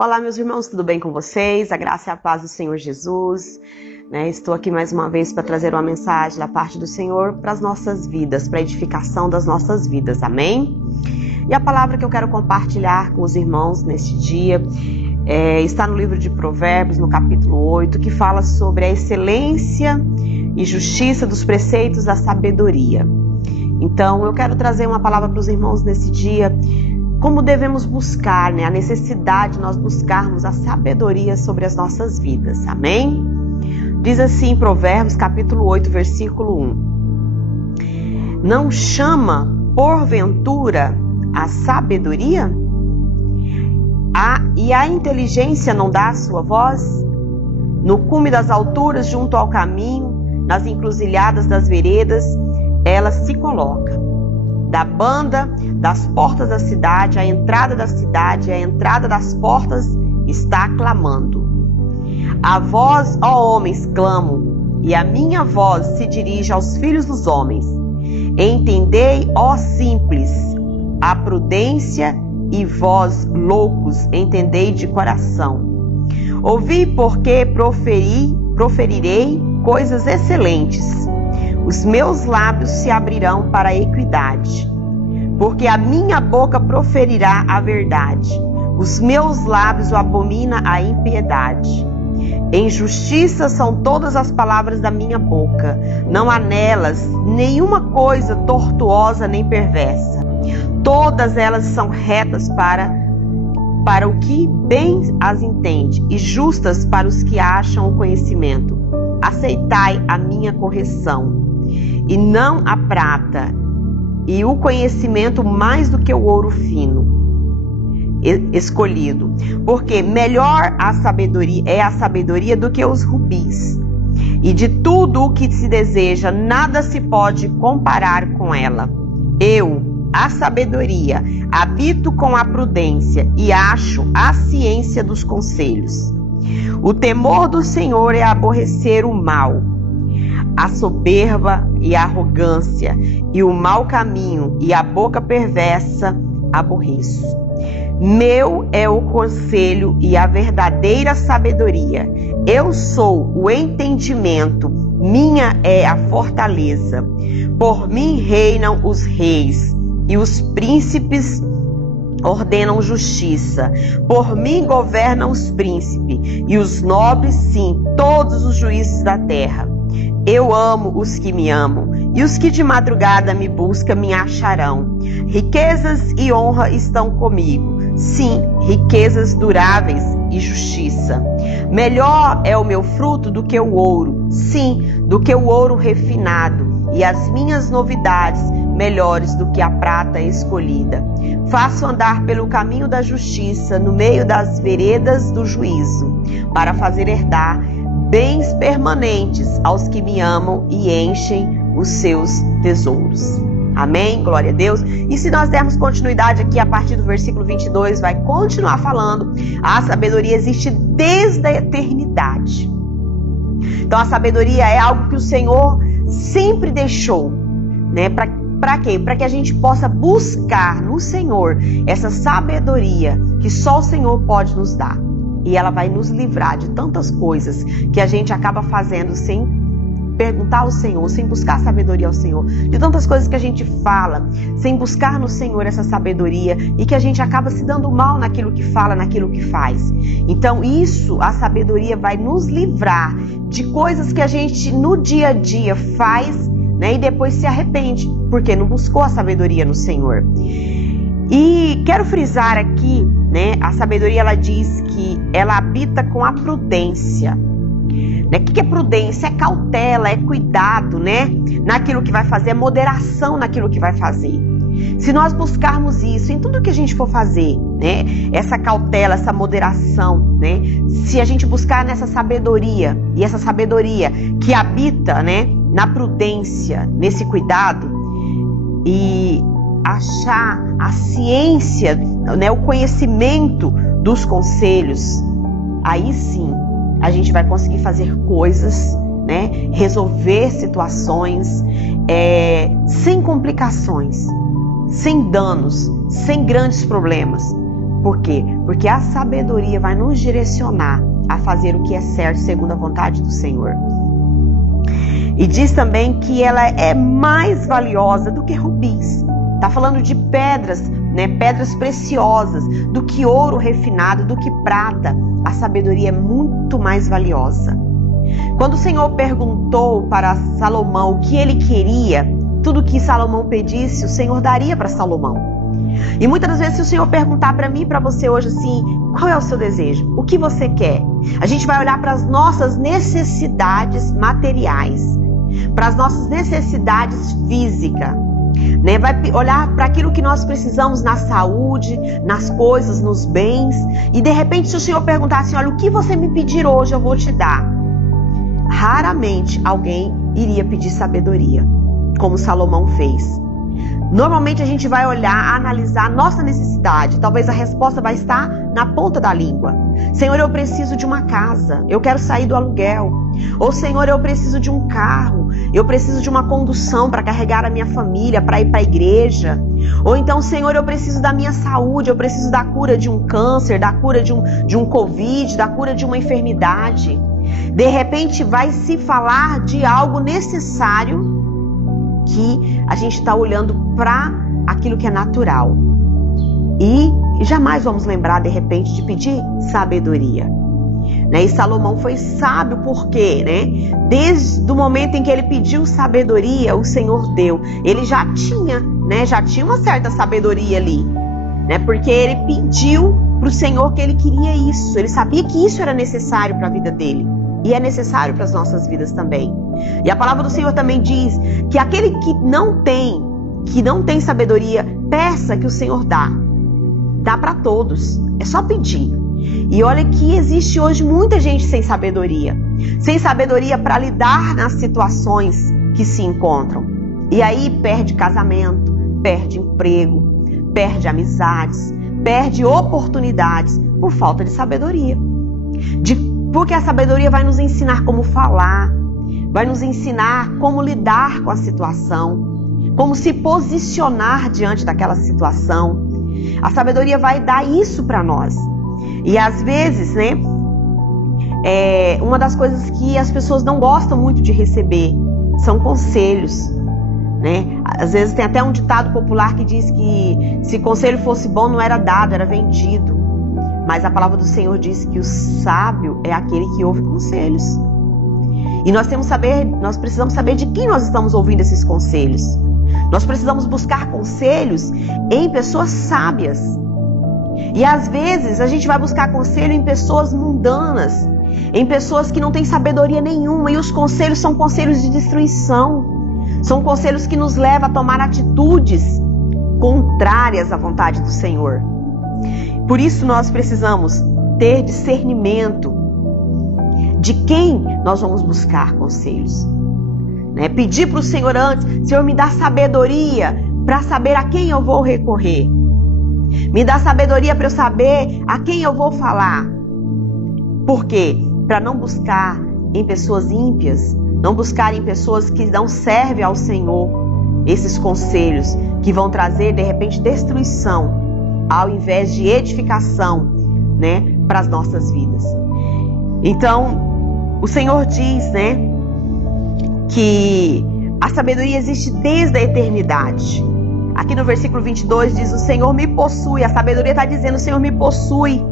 Olá, meus irmãos, tudo bem com vocês? A graça e a paz do Senhor Jesus. Estou aqui mais uma vez para trazer uma mensagem da parte do Senhor para as nossas vidas, para a edificação das nossas vidas, amém? E a palavra que eu quero compartilhar com os irmãos neste dia está no livro de Provérbios, no capítulo 8, que fala sobre a excelência e justiça dos preceitos da sabedoria. Então, eu quero trazer uma palavra para os irmãos nesse dia, como devemos buscar, a necessidade de nós buscarmos a sabedoria sobre as nossas vidas, amém? Diz assim, Provérbios capítulo 8, versículo 1. Não chama, porventura, a sabedoria? E a inteligência não dá a sua voz? No cume das alturas, junto ao caminho, nas encruzilhadas das veredas, ela se coloca. Da banda, das portas da cidade, a entrada da cidade, a entrada das portas, está clamando. A vós, ó homens, clamo, e a minha voz se dirige aos filhos dos homens. Entendei, ó simples, a prudência, e vós, loucos, entendei de coração. Ouvi, porque proferirei coisas excelentes. Os meus lábios se abrirão para a equidade, porque a minha boca proferirá a verdade. Os meus lábios abomina a impiedade. Em justiça são todas as palavras da minha boca. Não há nelas nenhuma coisa tortuosa nem perversa. Todas elas são retas para o que bem as entende, e justas para os que acham o conhecimento. Aceitai a minha correção, e não a prata, e o conhecimento mais do que o ouro fino escolhido, porque melhor a sabedoria do que os rubis, e de tudo o que se deseja nada se pode comparar com ela. Eu, a sabedoria, habito com a prudência e acho a ciência dos conselhos. O temor do Senhor é aborrecer o mal, a soberba e a arrogância, e o mau caminho e a boca perversa aborreço. Meu é o conselho e a verdadeira sabedoria. Eu sou o entendimento, minha é a fortaleza. Por mim reinam os reis, e os príncipes ordenam justiça. Por mim governam os príncipes, e os nobres, sim, todos os juízes da terra. Eu amo os que me amam, e os que de madrugada me buscam me acharão. Riquezas e honra estão comigo, sim, riquezas duráveis e justiça. Melhor é o meu fruto do que o ouro, sim, do que o ouro refinado, e as minhas novidades melhores do que a prata escolhida. Faço andar pelo caminho da justiça, no meio das veredas do juízo, para fazer herdar bens permanentes aos que me amam e enchem os seus tesouros. Amém? Glória a Deus. E se nós dermos continuidade aqui a partir do versículo 22, vai continuar falando. A sabedoria existe desde a eternidade. Então a sabedoria é algo que o Senhor sempre deixou, Para quê? Para que a gente possa buscar no Senhor essa sabedoria que só o Senhor pode nos dar. E ela vai nos livrar de tantas coisas que a gente acaba fazendo sem perguntar ao Senhor, sem buscar sabedoria ao Senhor. De tantas coisas que a gente fala, sem buscar no Senhor essa sabedoria, e que a gente acaba se dando mal naquilo que fala, naquilo que faz. Então a sabedoria vai nos livrar de coisas que a gente no dia a dia faz, e depois se arrepende, porque não buscou a sabedoria no Senhor. E quero frisar aqui, a sabedoria, ela diz que ela habita com a prudência. O que é prudência? É cautela, é cuidado, naquilo que vai fazer, é moderação naquilo que vai fazer. Se nós buscarmos isso em tudo que a gente for fazer, essa cautela, essa moderação, se a gente buscar nessa sabedoria, e essa sabedoria que habita, na prudência, nesse cuidado, e achar a ciência, o conhecimento dos conselhos, aí sim a gente vai conseguir fazer coisas, resolver situações sem complicações, sem danos, sem grandes problemas, Por quê? Porque a sabedoria vai nos direcionar a fazer o que é certo segundo a vontade do Senhor. E diz também que ela é mais valiosa do que rubis. Está falando de pedras, né? Pedras preciosas, do que ouro refinado, do que prata. A sabedoria é muito mais valiosa. Quando o Senhor perguntou para Salomão o que ele queria, tudo que Salomão pedisse, o Senhor daria para Salomão. E muitas das vezes, se o Senhor perguntar para mim e para você hoje assim, qual é o seu desejo? O que você quer? A gente vai olhar para as nossas necessidades materiais, para as nossas necessidades físicas, né? Vai olhar para aquilo que nós precisamos na saúde, nas coisas, nos bens. E de repente, se o Senhor perguntar assim, olha, o que você me pedir hoje, eu vou te dar. Raramente alguém iria pedir sabedoria, como Salomão fez. Normalmente a gente vai olhar, analisar a nossa necessidade. Talvez a resposta vai estar na ponta da língua. Senhor, eu preciso de uma casa. Eu quero sair do aluguel. Ou Senhor, eu preciso de um carro. Eu preciso de uma condução para carregar a minha família, para ir para a igreja. Ou então, Senhor, eu preciso da minha saúde. Eu preciso da cura de um câncer, da cura de um Covid, da cura de uma enfermidade. De repente vai se falar de algo necessário que a gente está olhando para aquilo que é natural. E jamais vamos lembrar, de repente, de pedir sabedoria. Né? E Salomão foi sábio porque, né? Desde o momento em que ele pediu sabedoria, o Senhor deu. Ele já tinha, né? Já tinha uma certa sabedoria ali. Né? Porque ele pediu para o Senhor que ele queria isso. Ele sabia que isso era necessário para a vida dele. E é necessário para as nossas vidas também. E a palavra do Senhor também diz que aquele que não tem sabedoria, peça que o Senhor dá. Dá para todos. É só pedir. E olha que existe hoje muita gente sem sabedoria. Sem sabedoria para lidar nas situações que se encontram. E aí perde casamento, perde emprego, perde amizades, perde oportunidades por falta de sabedoria. Porque a sabedoria vai nos ensinar como falar, vai nos ensinar como lidar com a situação, como se posicionar diante daquela situação. A sabedoria vai dar isso para nós. E às vezes, né, uma das coisas que as pessoas não gostam muito de receber são conselhos, né? Às vezes tem até um ditado popular que diz que se conselho fosse bom não era dado, era vendido. Mas a palavra do Senhor diz que o sábio é aquele que ouve conselhos. E nós precisamos saber de quem nós estamos ouvindo esses conselhos. Nós precisamos buscar conselhos em pessoas sábias. E às vezes a gente vai buscar conselho em pessoas mundanas, em pessoas que não têm sabedoria nenhuma. E os conselhos são conselhos de destruição. São conselhos que nos levam a tomar atitudes contrárias à vontade do Senhor. Por isso nós precisamos ter discernimento de quem nós vamos buscar conselhos. Né? Pedir para o Senhor antes, Senhor, me dá sabedoria para saber a quem eu vou recorrer. Me dá sabedoria para eu saber a quem eu vou falar. Por quê? Para não buscar em pessoas ímpias, não buscar em pessoas que não servem ao Senhor esses conselhos que vão trazer de repente destruição ao invés de edificação, né, para as nossas vidas. Então, o Senhor diz, né, que a sabedoria existe desde a eternidade. Aqui no versículo 22 diz, o Senhor me possui. A sabedoria está dizendo, o Senhor me possui.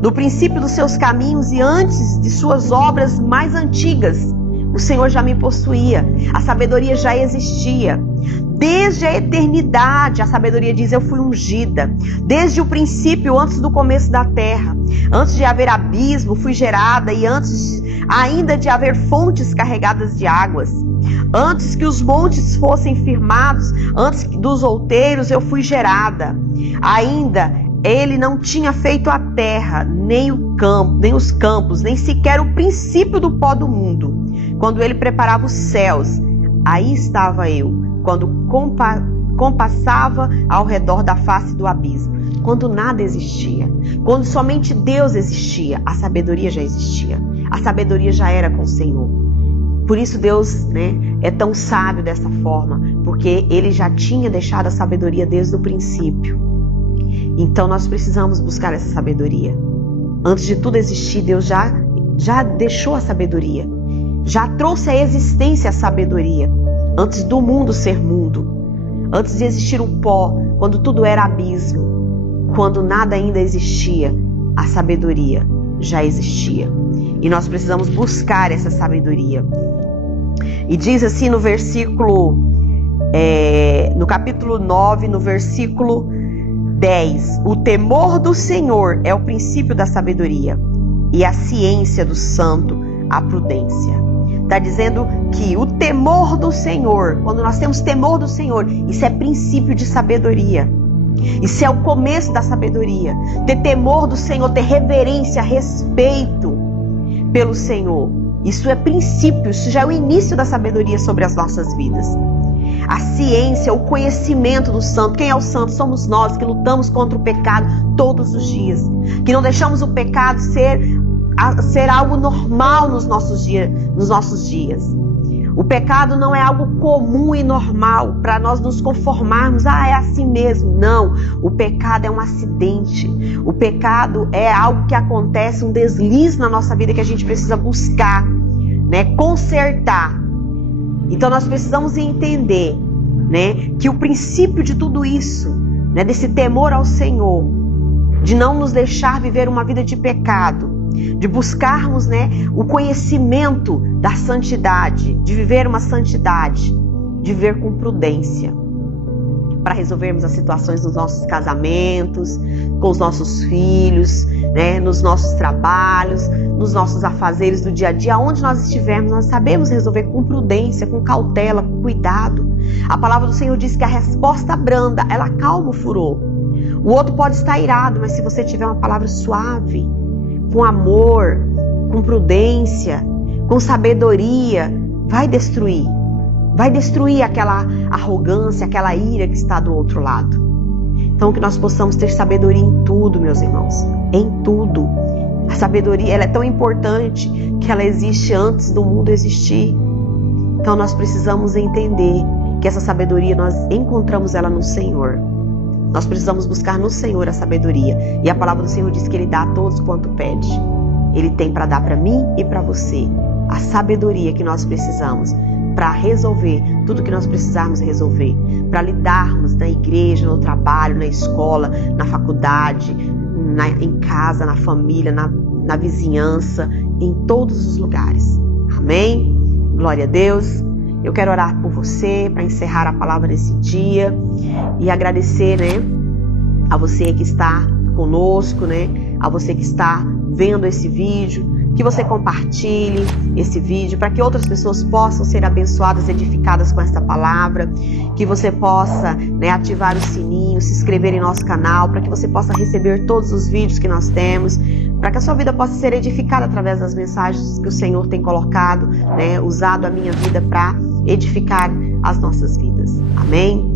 No princípio dos seus caminhos e antes de suas obras mais antigas, o Senhor já me possuía. A sabedoria já existia. Desde a eternidade, a sabedoria diz, eu fui ungida. Desde o princípio, antes do começo da terra. Antes de haver abismo, fui gerada. E antes ainda de haver fontes carregadas de águas. Antes que os montes fossem firmados, antes dos outeiros, eu fui gerada. Ainda ele não tinha feito a terra, nem o campo, nem os campos, nem sequer o princípio do pó do mundo. Quando ele preparava os céus, aí estava eu. Quando compassava ao redor da face do abismo. Quando nada existia. Quando somente Deus existia, a sabedoria já existia. A sabedoria já era com o Senhor. Por isso Deus, né, é tão sábio dessa forma. Porque Ele já tinha deixado a sabedoria desde o princípio. Então nós precisamos buscar essa sabedoria. Antes de tudo existir, Deus já deixou a sabedoria. Já trouxe à existência a sabedoria. Antes do mundo ser mundo. Antes de existir o pó, quando tudo era abismo. Quando nada ainda existia, a sabedoria já existia. E nós precisamos buscar essa sabedoria. E diz assim no versículo, no capítulo 9, no versículo 10. O temor do Senhor é o princípio da sabedoria. E a ciência do santo, a prudência. Está dizendo que o temor do Senhor, quando nós temos temor do Senhor, isso é princípio de sabedoria. Isso é o começo da sabedoria. Ter temor do Senhor, ter reverência, respeito pelo Senhor. Isso é princípio, isso já é o início da sabedoria sobre as nossas vidas. A ciência, o conhecimento do santo. Quem é o santo? Somos nós que lutamos contra o pecado todos os dias. Que não deixamos o pecado ser algo normal nos nossos dias. O pecado não é algo comum e normal para nós nos conformarmos. É assim mesmo. Não. O pecado é um acidente. O pecado é algo que acontece, um deslize na nossa vida que a gente precisa buscar, né? Consertar. Então nós precisamos entender, né, que o princípio de tudo isso, né, desse temor ao Senhor, de não nos deixar viver uma vida de pecado, de buscarmos, né, o conhecimento da santidade, de viver uma santidade, de viver com prudência, para resolvermos as situações nos nossos casamentos, com os nossos filhos, né, nos nossos trabalhos, nos nossos afazeres do dia a dia, aonde nós estivermos, nós sabemos resolver com prudência, com cautela, com cuidado. A palavra do Senhor diz que a resposta branda, ela acalma o furor. O outro pode estar irado, mas se você tiver uma palavra suave, com amor, com prudência, com sabedoria, vai destruir aquela arrogância, aquela ira que está do outro lado. Então que nós possamos ter sabedoria em tudo, meus irmãos, em tudo. A sabedoria, ela é tão importante que ela existe antes do mundo existir. Então nós precisamos entender que essa sabedoria nós encontramos ela no Senhor. Nós precisamos buscar no Senhor a sabedoria. E a palavra do Senhor diz que Ele dá a todos quanto pede. Ele tem para dar para mim e para você a sabedoria que nós precisamos para resolver tudo que nós precisarmos resolver, para lidarmos na igreja, no trabalho, na escola, na faculdade, em casa, na família, na vizinhança, em todos os lugares. Amém? Glória a Deus. Eu quero orar por você para encerrar a palavra desse dia e agradecer, né, a você que está conosco, né, a você que está vendo esse vídeo, que você compartilhe esse vídeo para que outras pessoas possam ser abençoadas, edificadas com esta palavra, que você possa, né, ativar o sininho, se inscrever em nosso canal, para que você possa receber todos os vídeos que nós temos, para que a sua vida possa ser edificada através das mensagens que o Senhor tem colocado, né, usado a minha vida para edificar as nossas vidas. Amém?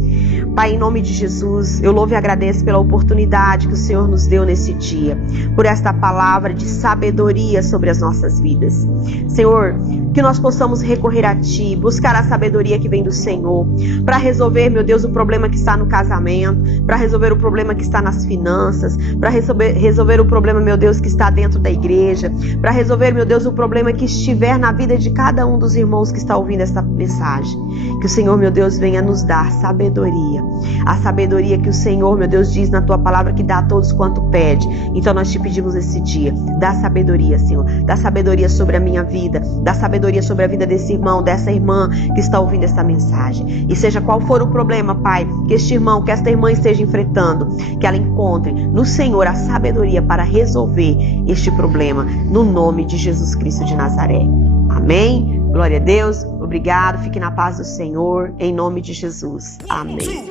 Pai, em nome de Jesus, eu louvo e agradeço pela oportunidade que o Senhor nos deu nesse dia, por esta palavra de sabedoria sobre as nossas vidas. Senhor, que nós possamos recorrer a Ti, buscar a sabedoria que vem do Senhor, para resolver, meu Deus, o problema que está no casamento, para resolver o problema que está nas finanças, para resolver o problema, meu Deus, que está dentro da igreja, para resolver, meu Deus, o problema que estiver na vida de cada um dos irmãos que está ouvindo esta mensagem. Que o Senhor, meu Deus, venha nos dar sabedoria. A sabedoria que o Senhor, meu Deus, diz na Tua palavra que dá a todos quanto pede. Então nós te pedimos esse dia, dá sabedoria, Senhor, dá sabedoria sobre a minha vida, dá sabedoria sobre a vida desse irmão, dessa irmã que está ouvindo essa mensagem. E seja qual for o problema, Pai, que este irmão, que esta irmã esteja enfrentando, que ela encontre no Senhor a sabedoria para resolver este problema, no nome de Jesus Cristo de Nazaré. Amém? Glória a Deus, obrigado, fique na paz do Senhor, em nome de Jesus. Amém.